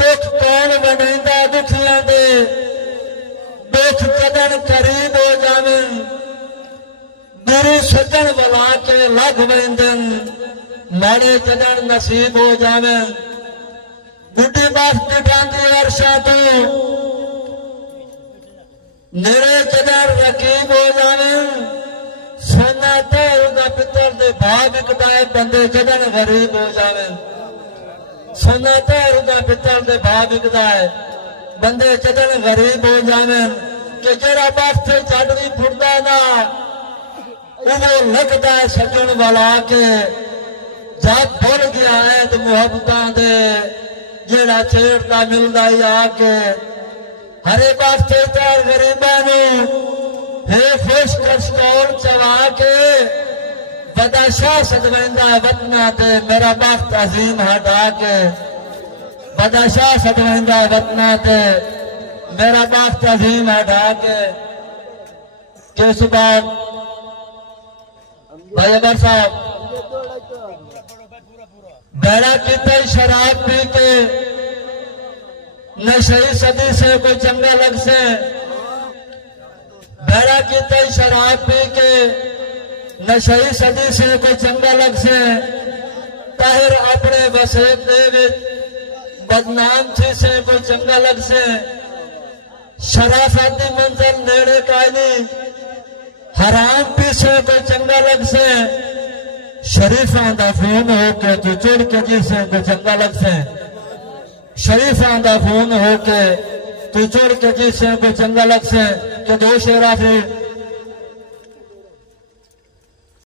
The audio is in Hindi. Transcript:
दुख कौन वनेंदा दुखियां दे दुख कदन करीब हो जावे गुरु सजन बुला के लग वेंदन माड़े जदन नसीब हो जावे बुढ़ी बात दिखांदी अरशा तो नेड़े जदन रकीब हो जावे सोना तो उदा पितर दे भाव विकदा है बंदे जदन गरीब हो जावे सोना तो उदा पितर दे भाव विकदा है बंदे जदन गरीब हो जावे कि जेड़ा वक्त छड़ भी फुरदा ना वो लगता है सजन वाला के जब भुल गया है तो मुहब्बतां दे जेड़ा छेड़ता मिलदा ही आके हरे वास्ते तार गरीबां नूं हे खुश कस्टोर चवा के बदाशाह सदवेंदा वतना ते मेरा वक्त अजीम हटा के बदाशाह सदवेंदा वतना ते मेरा वक्त अजीम हटा के सुबह भाई अमर साहब बेड़ा कितना शराब पी के नशे सदी से कोई चंगा लग से बेड़ा कितना शराब पी के नशे सदी से कोई चंगा लग से ताहिर अपने वसेब दे बदनाम थी से कोई चंगा लग से शराफती मंजर नेड़े काई नहीं हराम पीछे कोई चंगा लग से शरीफा दा फोन हो के तू चुड़ के जिसे कोई चंगा लग से शरीफा दा फोन हो के तू चुड़ के जिसे कोई चंगा लग से कि दो शेरा फिर